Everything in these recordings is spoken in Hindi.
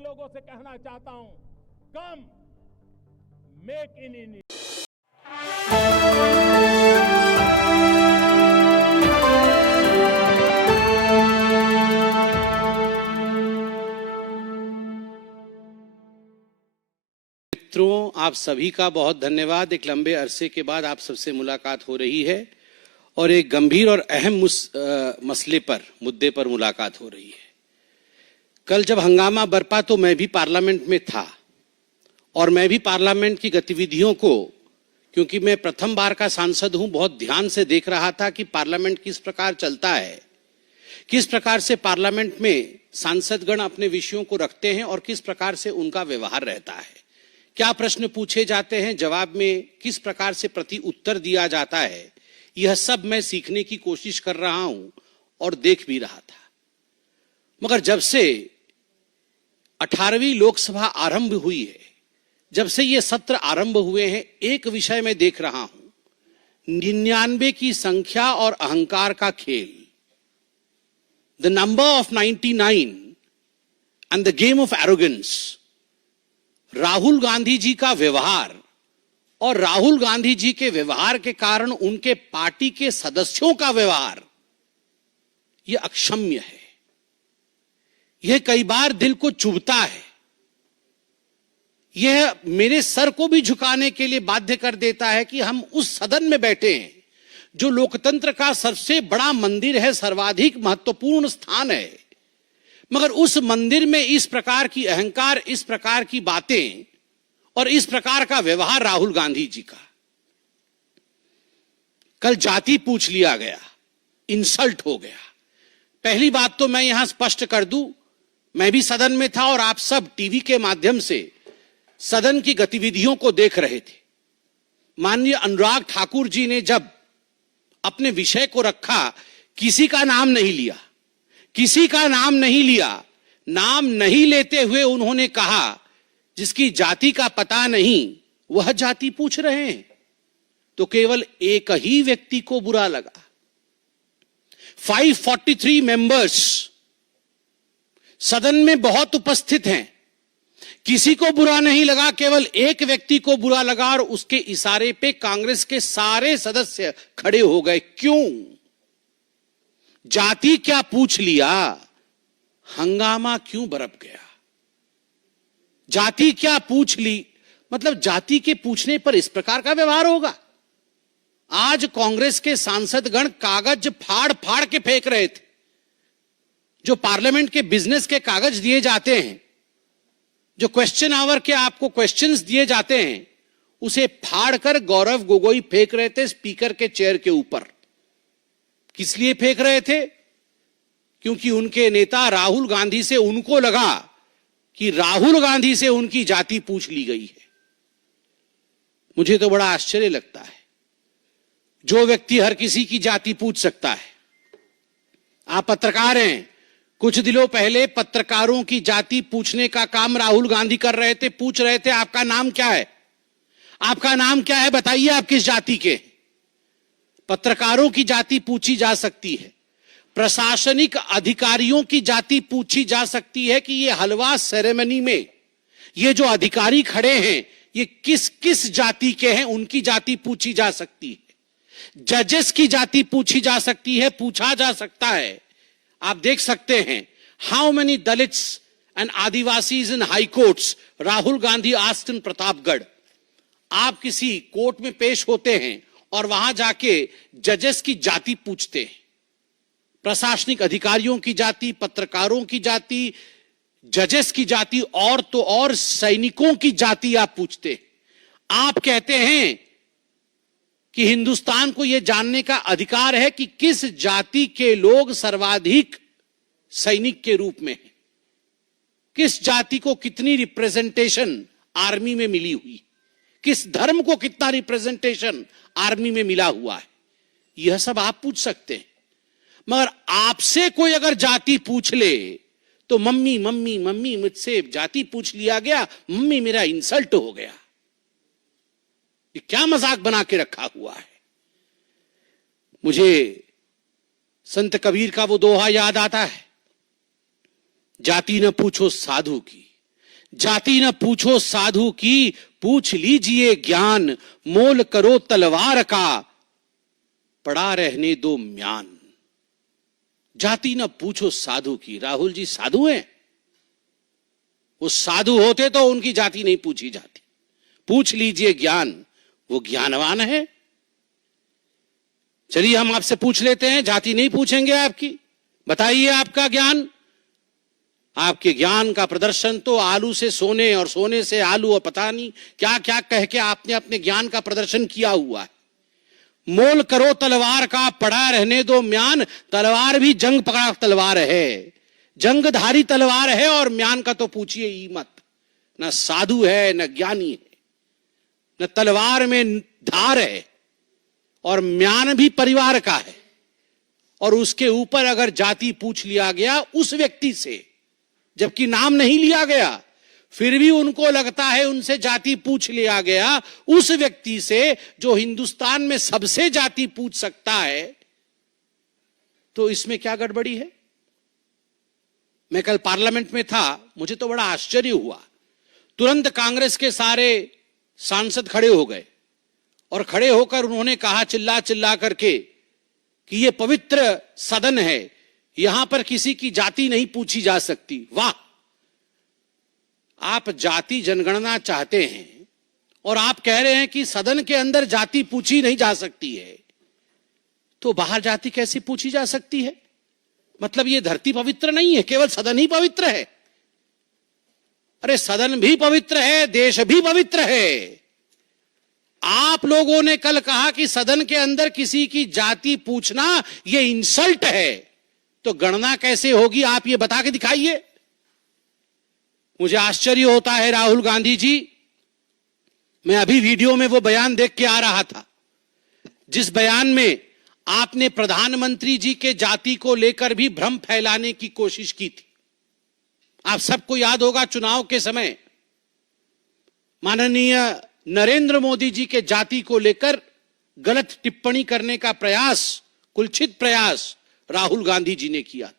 लोगों से कहना चाहता हूं, कम मेक इन इंडिया। मित्रों, आप सभी का बहुत धन्यवाद। एक लंबे अरसे के बाद आप सबसे मुलाकात हो रही है और एक गंभीर और अहम मुद्दे पर मुलाकात हो रही है। कल जब हंगामा बरपा तो मैं भी पार्लियामेंट में था और मैं भी पार्लियामेंट की गतिविधियों को, क्योंकि मैं प्रथम बार का सांसद हूं, बहुत ध्यान से देख रहा था कि पार्लियामेंट किस प्रकार चलता है, किस प्रकार से पार्लियामेंट में सांसदगण अपने विषयों को रखते हैं और किस प्रकार से उनका व्यवहार रहता है, क्या प्रश्न पूछे जाते हैं, जवाब में किस प्रकार से प्रति उत्तर दिया जाता है। यह सब मैं सीखने की कोशिश कर रहा हूं और देख भी रहा था। मगर जब से 18वीं लोकसभा आरंभ हुई है, जब से ये सत्र आरंभ हुए हैं, एक विषय मैं देख रहा हूं, 99 की संख्या और अहंकार का खेल। The number of 99 and the game of arrogance. Rahul Gandhi ji का व्यवहार और राहुल गांधी जी के व्यवहार के कारण उनके पार्टी के सदस्यों का व्यवहार, यह अक्षम्य है। यह कई बार दिल को चुभता है। यह मेरे सर को भी झुकाने के लिए बाध्य कर देता है कि हम उस सदन में बैठे हैं जो लोकतंत्र का सबसे बड़ा मंदिर है, सर्वाधिक महत्वपूर्ण स्थान है, मगर उस मंदिर में इस प्रकार की अहंकार, इस प्रकार की बातें और इस प्रकार का व्यवहार राहुल गांधी जी का। कल जाति पूछ लिया गया, इंसल्ट हो गया। पहली बात तो मैं यहां स्पष्ट कर दूं, मैं भी सदन में था और आप सब टीवी के माध्यम से सदन की गतिविधियों को देख रहे थे। माननीय अनुराग ठाकुर जी ने जब अपने विषय को रखा, किसी का नाम नहीं लिया, किसी का नाम नहीं लिया। नाम नहीं लेते हुए उन्होंने कहा, जिसकी जाति का पता नहीं वह जाति पूछ रहे हैं। तो केवल एक ही व्यक्ति को बुरा लगा। 543 मेंबर्स सदन में बहुत उपस्थित हैं, किसी को बुरा नहीं लगा, केवल एक व्यक्ति को बुरा लगा और उसके इशारे पे कांग्रेस के सारे सदस्य खड़े हो गए। क्यों? जाति क्या पूछ लिया, हंगामा क्यों बरप गया? जाति क्या पूछ ली, मतलब जाति के पूछने पर इस प्रकार का व्यवहार होगा? आज कांग्रेस के सांसदगण कागज फाड़ फाड़ के फेंक रहे थे। जो पार्लियामेंट के बिजनेस के कागज दिए जाते हैं, जो क्वेश्चन आवर के आपको क्वेश्चंस दिए जाते हैं, उसे फाड़कर गौरव गोगोई फेंक रहे थे स्पीकर के चेयर के ऊपर। किस लिए फेंक रहे थे? क्योंकि उनके नेता राहुल गांधी से उनको लगा कि राहुल गांधी से उनकी जाति पूछ ली गई है। मुझे तो बड़ा आश्चर्य लगता है, जो व्यक्ति हर किसी की जाति पूछ सकता है। आप पत्रकार हैं, कुछ दिनों पहले पत्रकारों की जाति पूछने का काम राहुल गांधी कर रहे थे। पूछ रहे थे, आपका नाम क्या है, आपका नाम क्या है, बताइए आप किस जाति के। पत्रकारों की जाति पूछी जा सकती है, प्रशासनिक अधिकारियों की जाति पूछी जा सकती है कि ये हलवा सेरेमनी में ये जो अधिकारी खड़े हैं ये किस किस जाति के हैं, उनकी जाति पूछी जा सकती है। जजेस की जाति पूछी जा सकती है, पूछा जा सकता है। आप देख सकते हैं, how many Dalits and Adivasis in high courts Rahul Gandhi asked in Pratapgarh. आप किसी कोर्ट में पेश होते हैं और वहां जाके जजेस की जाति पूछते हैं, प्रशासनिक अधिकारियों की जाति, पत्रकारों की जाति, जजेस की जाति, और तो और सैनिकों की जाति आप पूछते हैं। आप कहते हैं कि हिंदुस्तान को यह जानने का अधिकार है कि किस जाति के लोग सर्वाधिक सैनिक के रूप में हैं, किस जाति को कितनी रिप्रेजेंटेशन आर्मी में मिली हुई, किस धर्म को कितना रिप्रेजेंटेशन आर्मी में मिला हुआ है। यह सब आप पूछ सकते हैं। मगर आपसे कोई अगर जाति पूछ ले तो मम्मी मम्मी मम्मी, मुझसे जाति पूछ लिया गया, मम्मी मेरा इंसल्ट हो गया। ये क्या मजाक बना के रखा हुआ है? मुझे संत कबीर का वो दोहा याद आता है, जाति न पूछो साधु की, जाति न पूछो साधु की, पूछ लीजिए ज्ञान, मोल करो तलवार का, पड़ा रहने दो म्यान। जाति न पूछो साधु की। राहुल जी साधु हैं? वो साधु होते तो उनकी जाति नहीं पूछी जाती। पूछ लीजिए ज्ञान, वो ज्ञानवान है। चलिए हम आपसे पूछ लेते हैं, जाति नहीं पूछेंगे आपकी, बताइए आपका ज्ञान। आपके ज्ञान का प्रदर्शन तो आलू से सोने और सोने से आलू और पता नहीं क्या क्या कह के आपने अपने ज्ञान का प्रदर्शन किया हुआ है। मोल करो तलवार का, पड़ा रहने दो म्यान। तलवार भी जंग पकड़ा तलवार है, जंगधारी तलवार है, और म्यान का तो पूछिए ही मत। न साधु है, न ज्ञानी है, न तलवार में धार है, और म्यान भी परिवार का है। और उसके ऊपर अगर जाति पूछ लिया गया उस व्यक्ति से, जबकि नाम नहीं लिया गया, फिर भी उनको लगता है उनसे जाति पूछ लिया गया, उस व्यक्ति से जो हिंदुस्तान में सबसे जाति पूछ सकता है, तो इसमें क्या गड़बड़ी है? मैं कल पार्लियामेंट में था, मुझे तो बड़ा आश्चर्य हुआ। तुरंत कांग्रेस के सारे सांसद खड़े हो गए और खड़े होकर उन्होंने कहा चिल्ला चिल्ला करके कि ये पवित्र सदन है, यहां पर किसी की जाति नहीं पूछी जा सकती। वाह! आप जाति जनगणना चाहते हैं और आप कह रहे हैं कि सदन के अंदर जाति पूछी नहीं जा सकती है, तो बाहर जाति कैसे पूछी जा सकती है? मतलब ये धरती पवित्र नहीं है, केवल सदन ही पवित्र है? अरे सदन भी पवित्र है, देश भी पवित्र है। आप लोगों ने कल कहा कि सदन के अंदर किसी की जाति पूछना ये इंसल्ट है, तो गणना कैसे होगी आप ये बता के दिखाइए। मुझे आश्चर्य होता है राहुल गांधी जी, मैं अभी वीडियो में वो बयान देख के आ रहा था जिस बयान में आपने प्रधानमंत्री जी के जाति को लेकर भी भ्रम फैलाने की कोशिश की थी। आप सबको याद होगा चुनाव के समय माननीय नरेंद्र मोदी जी के जाति को लेकर गलत टिप्पणी करने का प्रयास, कुलछित प्रयास राहुल गांधी जी ने किया था।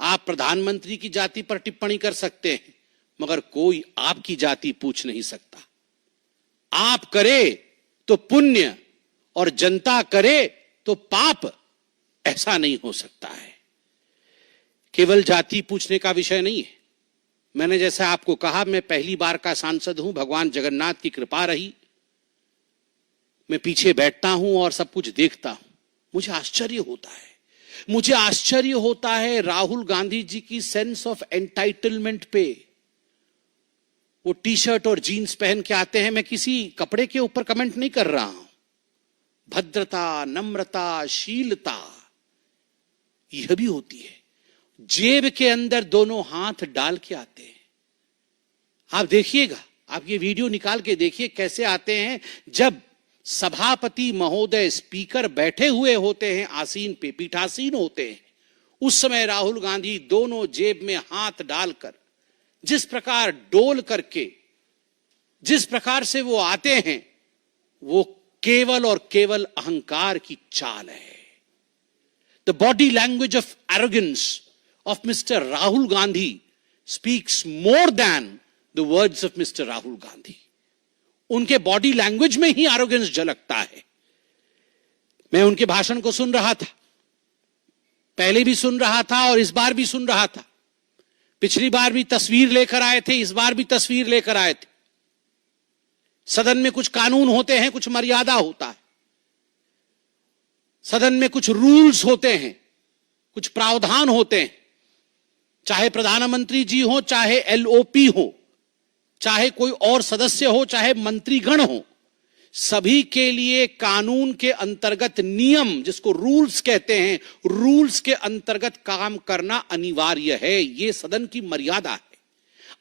आप प्रधानमंत्री की जाति पर टिप्पणी कर सकते हैं, मगर कोई आपकी जाति पूछ नहीं सकता। आप करे तो पुण्य और जनता करे तो पाप, ऐसा नहीं हो सकता है। केवल जाति पूछने का विषय नहीं है। मैंने जैसा आपको कहा, मैं पहली बार का सांसद हूं, भगवान जगन्नाथ की कृपा रही। मैं पीछे बैठता हूं और सब कुछ देखता हूं, मुझे आश्चर्य होता है राहुल गांधी जी की सेंस ऑफ एंटाइटलमेंट पे। वो टी शर्ट और जीन्स पहन के आते हैं, मैं किसी कपड़े के ऊपर कमेंट नहीं कर रहा हूं। भद्रता, नम्रता, शीलता यह भी होती है। जेब के अंदर दोनों हाथ डाल के आते हैं। आप देखिएगा, आप ये वीडियो निकाल के देखिए कैसे आते हैं। जब सभापति महोदय, स्पीकर बैठे हुए होते हैं, आसीन पे, पीठासीन होते हैं, उस समय राहुल गांधी दोनों जेब में हाथ डालकर जिस प्रकार डोल करके जिस प्रकार से वो आते हैं, वो केवल और केवल अहंकार की चाल है। The body language of arrogance of Mr. Rahul Gandhi speaks more than the words of Mr. Rahul Gandhi. उनके बॉडी लैंग्वेज में ही एरोगेंस झलकता है। मैं उनके भाषण को सुन रहा था, पहले भी सुन रहा था और इस बार भी सुन रहा था। पिछली बार भी तस्वीर लेकर आए थे, इस बार भी तस्वीर लेकर आए थे। सदन में कुछ कानून होते हैं, कुछ मर्यादा होता है। सदन में कुछ रूल्स होते हैं, कुछ प्रावधान होते हैं। चाहे प्रधानमंत्री जी हो, चाहे एलओपी हो, चाहे कोई और सदस्य हो, चाहे मंत्रीगण हो, सभी के लिए कानून के अंतर्गत नियम, जिसको रूल्स कहते हैं, रूल्स के अंतर्गत काम करना अनिवार्य है। यह सदन की मर्यादा है।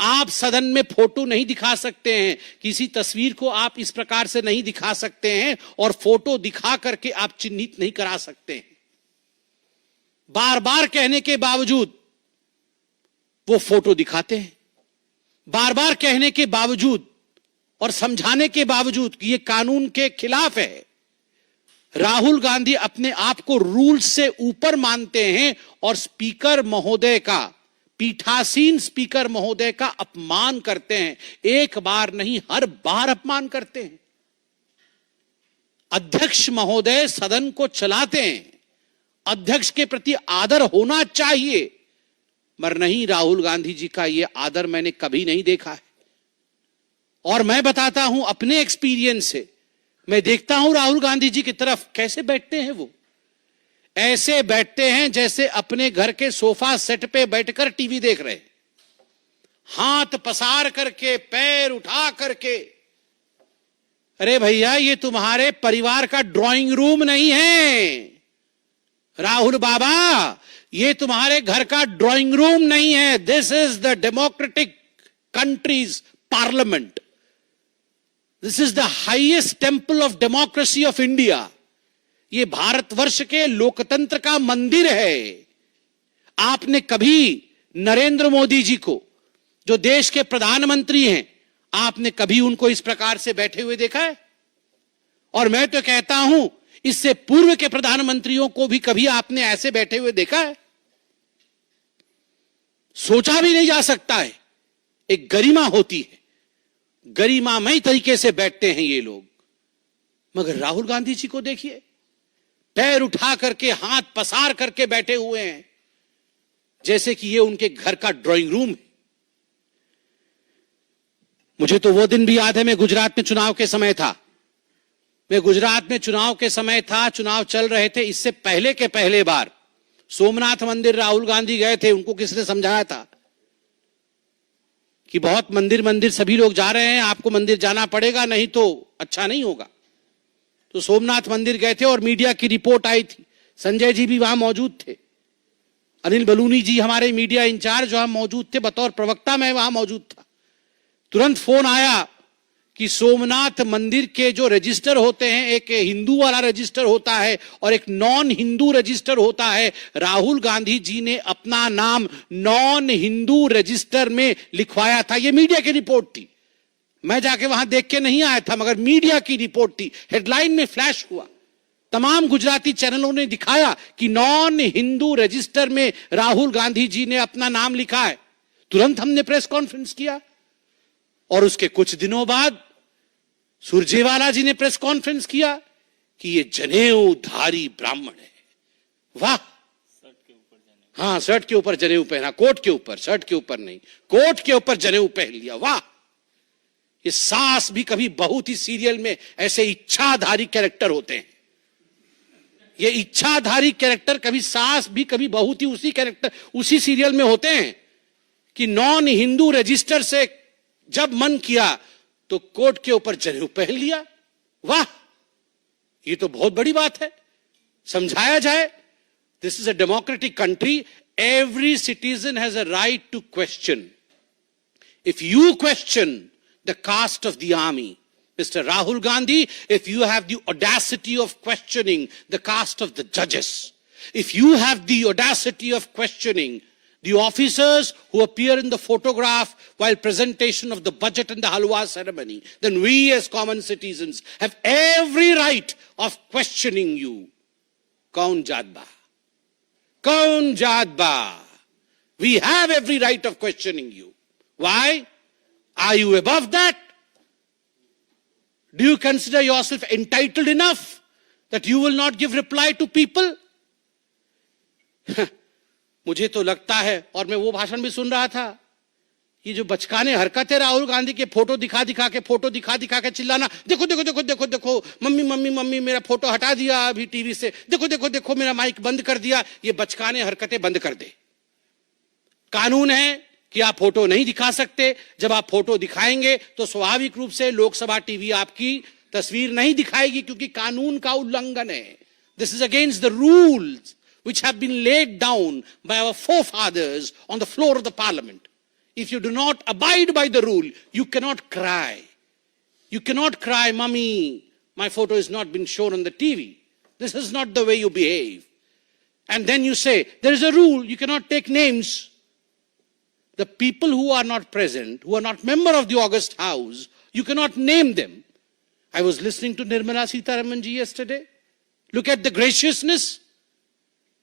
आप सदन में फोटो नहीं दिखा सकते हैं, किसी तस्वीर को आप इस प्रकार से नहीं दिखा सकते हैं और फोटो दिखा करके आप चिन्हित नहीं करा सकते हैं। बार बार कहने के बावजूद वो फोटो दिखाते हैं। बार बार कहने के बावजूद और समझाने के बावजूद कि ये कानून के खिलाफ है, राहुल गांधी अपने आप को रूल से ऊपर मानते हैं और स्पीकर महोदय का, पीठासीन स्पीकर महोदय का अपमान करते हैं। एक बार नहीं, हर बार अपमान करते हैं। अध्यक्ष महोदय सदन को चलाते हैं, अध्यक्ष के प्रति आदर होना चाहिए, मगर नहीं, राहुल गांधी जी का यह आदर मैंने कभी नहीं देखा है। और मैं बताता हूं अपने एक्सपीरियंस से, मैं देखता हूं राहुल गांधी जी की तरफ कैसे बैठते हैं। वो ऐसे बैठते हैं जैसे अपने घर के सोफा सेट पे बैठकर टीवी देख रहे, हाथ पसार करके, पैर उठा करके। अरे भैया, ये तुम्हारे परिवार का ड्राइंग रूम नहीं है राहुल बाबा, ये तुम्हारे घर का ड्राइंग रूम नहीं है। This is the democratic countries parliament, this is the highest temple of democracy of India. ये भारतवर्ष के लोकतंत्र का मंदिर है। आपने कभी नरेंद्र मोदी जी को, जो देश के प्रधानमंत्री हैं, आपने कभी उनको इस प्रकार से बैठे हुए देखा है? और मैं तो कहता हूं, इससे पूर्व के प्रधानमंत्रियों को भी कभी आपने ऐसे बैठे हुए देखा है? सोचा भी नहीं जा सकता है। एक गरिमा होती है, गरिमामय तरीके से बैठते हैं ये लोग। मगर राहुल गांधी जी को देखिए, पैर उठा करके, हाथ पसार करके बैठे हुए हैं, जैसे कि ये उनके घर का ड्राइंग रूम है। मुझे तो वो दिन भी याद है, मैं गुजरात में चुनाव के समय था। मैं गुजरात में चुनाव के समय था, चुनाव चल रहे थे। इससे पहले के पहले बार सोमनाथ मंदिर राहुल गांधी गए थे। उनको किसने समझाया था कि बहुत मंदिर सभी लोग जा रहे हैं, आपको मंदिर जाना पड़ेगा, नहीं तो अच्छा नहीं होगा। तो सोमनाथ मंदिर गए थे और मीडिया की रिपोर्ट आई थी। संजय जी भी वहां मौजूद थे, अनिल बलूनी जी हमारे मीडिया इंचार्ज वहां मौजूद थे, बतौर प्रवक्ता मैं वहां मौजूद था। तुरंत फोन आया कि सोमनाथ मंदिर के जो रजिस्टर होते हैं, एक हिंदू वाला रजिस्टर होता है और एक नॉन हिंदू रजिस्टर होता है। राहुल गांधी जी ने अपना नाम नॉन हिंदू रजिस्टर में लिखवाया था। यह मीडिया की रिपोर्ट थी, मैं जाके वहां देख के नहीं आया था, मगर मीडिया की रिपोर्ट थी। हेडलाइन में फ्लैश हुआ, तमाम गुजराती चैनलों ने दिखाया कि नॉन हिंदू रजिस्टर में राहुल गांधी जी ने अपना नाम लिखा है। तुरंत हमने प्रेस कॉन्फ्रेंस किया और उसके कुछ दिनों बाद सुरजेवाला जी ने प्रेस कॉन्फ्रेंस किया कि ये जनेऊधारी ब्राह्मण है। वाह, हाँ, शर्ट के ऊपर जनेऊ पहना, कोट के ऊपर, शर्ट के ऊपर नहीं, कोट के ऊपर जनेऊ पहन लिया। वाह, ये सास भी कभी बहुत ही सीरियल में ऐसे इच्छाधारी कैरेक्टर होते हैं। ये इच्छाधारी कैरेक्टर कभी सास भी कभी बहुत ही उसी कैरेक्टर, उसी सीरियल में होते हैं कि नॉन हिंदू रजिस्टर से जब मन किया तो कोट के ऊपर जनेऊ पहन लिया। वाह, ये तो बहुत बड़ी बात है, समझाया जाए। This is a democratic country, every citizen has a right to question. If you question the caste of the army, Mr. Rahul Gandhi, if you have the audacity of questioning the caste of the judges, if you have the audacity of questioning the officers who appear in the photograph while presentation of the budget and the halwa ceremony, then we as common citizens have every right of questioning you. Kaun jaat ba? Kaun jaat ba? We have every right of questioning you. Why? Are you above that? Do you consider yourself entitled enough that you will not give reply to people? मुझे तो लगता है, और मैं वो भाषण भी सुन रहा था, ये जो बचकाने हरकत है राहुल गांधी के, फोटो दिखा दिखा के चिल्लाना, देखो देखो देखो देखो देखो, मम्मी मम्मी मम्मी मेरा फोटो हटा दिया अभी टीवी से, देखो देखो देखो मेरा माइक बंद कर दिया। ये बचकाने हरकतें बंद कर दे। कानून है कि आप फोटो नहीं दिखा सकते। जब आप फोटो दिखाएंगे तो स्वाभाविक रूप से लोकसभा टीवी आपकी तस्वीर नहीं दिखाएगी, क्योंकि कानून का उल्लंघन है। This is against the rules which have been laid down by our forefathers on the floor of the parliament. If you do not abide by the rule, you cannot cry. You cannot cry, "Mummy, my photo has not been shown on the TV." This is not the way you behave. And then you say, there is a rule, you cannot take names. The people who are not present, who are not member of the August House, you cannot name them. I was listening to Nirmala Sitharaman ji yesterday. Look at the graciousness.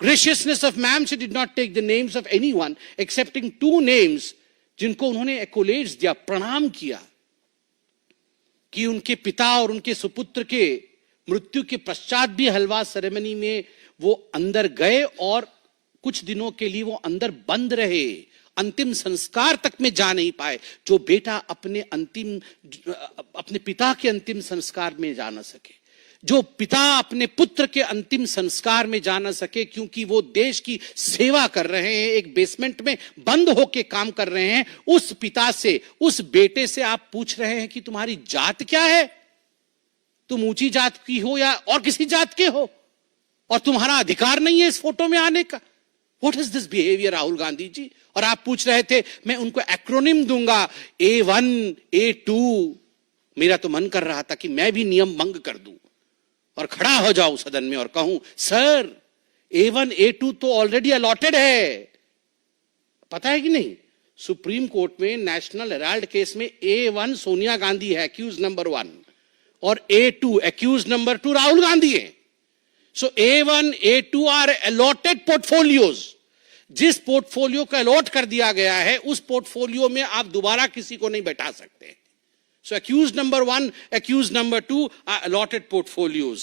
graciousness of ma'am, she did not take the names of anyone excepting 2 names जिनको उन्होंने accolades दिया, प्रणाम किया कि उनके पिता और उनके सुपुत्र के मृत्यु के पश्चात भी हलवा सेरेमनी में वो अंदर गए और कुछ दिनों के लिए वो अंदर बंद रहे, अंतिम संस्कार तक में जा नहीं पाए। जो बेटा अपने पिता के अंतिम संस्कार में जा न सके, जो पिता अपने पुत्र के अंतिम संस्कार में जा न सके क्योंकि वो देश की सेवा कर रहे हैं, एक बेसमेंट में बंद होके काम कर रहे हैं, उस पिता से, उस बेटे से आप पूछ रहे हैं कि तुम्हारी जात क्या है, तुम ऊंची जात की हो या और किसी जात के हो, और तुम्हारा अधिकार नहीं है इस फोटो में आने का। What is this behaviour Rahul Gandhi ji? और आप पूछ रहे थे मैं उनको एक्रोनिम दूंगा A1 A2। मेरा तो मन कर रहा था कि मैं भी नियम भंग कर दूं और खड़ा हो जाऊं सदन में और कहूं सर A1 A2 तो ऑलरेडी अलॉटेड है। पता है कि नहीं, सुप्रीम कोर्ट में नेशनल हेराल्ड केस में A1 सोनिया गांधी है, एक्यूज नंबर 1, और A2 accused number 2 Rahul Gandhi है। So A1 A2 are allotted portfolios. जिस पोर्टफोलियो को अलॉट कर दिया गया है उस पोर्टफोलियो में आप दोबारा किसी को नहीं बैठा सकते। So accused number 1, accused number 2 are allotted portfolios.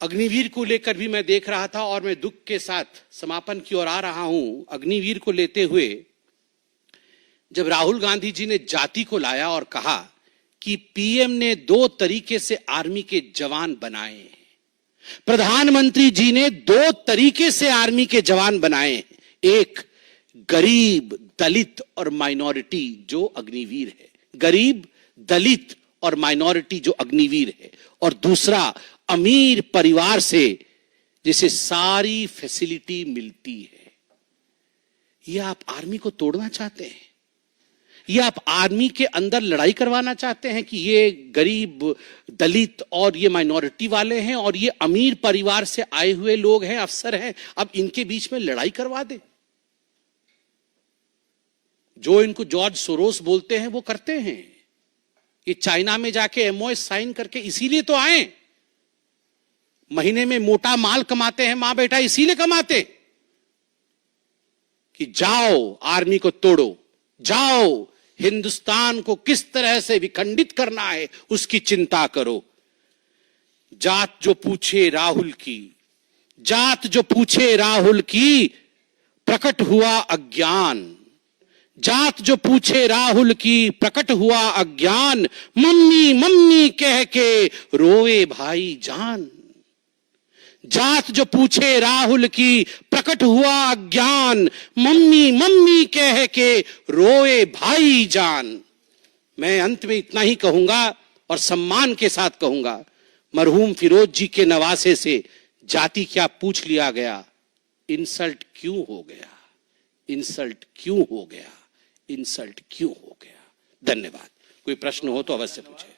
Agniveer को लेकर भी मैं देख रहा था और मैं दुख के साथ समापन की ओर आ रहा हूं। अग्निवीर को लेते हुए जब राहुल गांधी जी ने जाति को लाया और कहा कि पीएम ने 2 तरीके से आर्मी के जवान बनाए, प्रधानमंत्री जी ने 2 तरीके से आर्मी के जवान बनाए, एक गरीब, दलित और माइनॉरिटी जो अग्निवीर है, गरीब, दलित और माइनॉरिटी जो अग्निवीर है, और दूसरा अमीर परिवार से जिसे सारी फैसिलिटी मिलती है। ये आप आर्मी को तोड़ना चाहते हैं? ये आप आर्मी के अंदर लड़ाई करवाना चाहते हैं कि ये गरीब, दलित और ये माइनॉरिटी वाले हैं और ये अमीर परिवार से आए हुए लोग हैं, अफसर हैं, अब इनके बीच में लड़ाई करवा दे? जो इनको जॉर्ज सोरोस बोलते हैं वो करते हैं। ये चाइना में जाके MOS साइन करके इसीलिए तो आए, महीने में मोटा माल कमाते हैं मां बेटा, इसीलिए कमाते कि जाओ आर्मी को तोड़ो, जाओ हिंदुस्तान को किस तरह से विखंडित करना है उसकी चिंता करो। जात जो पूछे राहुल की, जात जो पूछे राहुल की, प्रकट हुआ अज्ञान, जात जो पूछे राहुल की, प्रकट हुआ अज्ञान, मम्मी मम्मी कह के रोए भाई जान। जात जो पूछे राहुल की, प्रकट हुआ अज्ञान, मम्मी मम्मी कह के रोए भाई जान। मैं अंत में इतना ही कहूंगा और सम्मान के साथ कहूंगा, मरहूम फिरोज जी के नवासे से जाति क्या पूछ लिया गया, इंसल्ट क्यों हो गया, इंसल्ट क्यों हो गया, इंसल्ट क्यों हो गया। धन्यवाद। कोई प्रश्न हो तो अवश्य पूछे।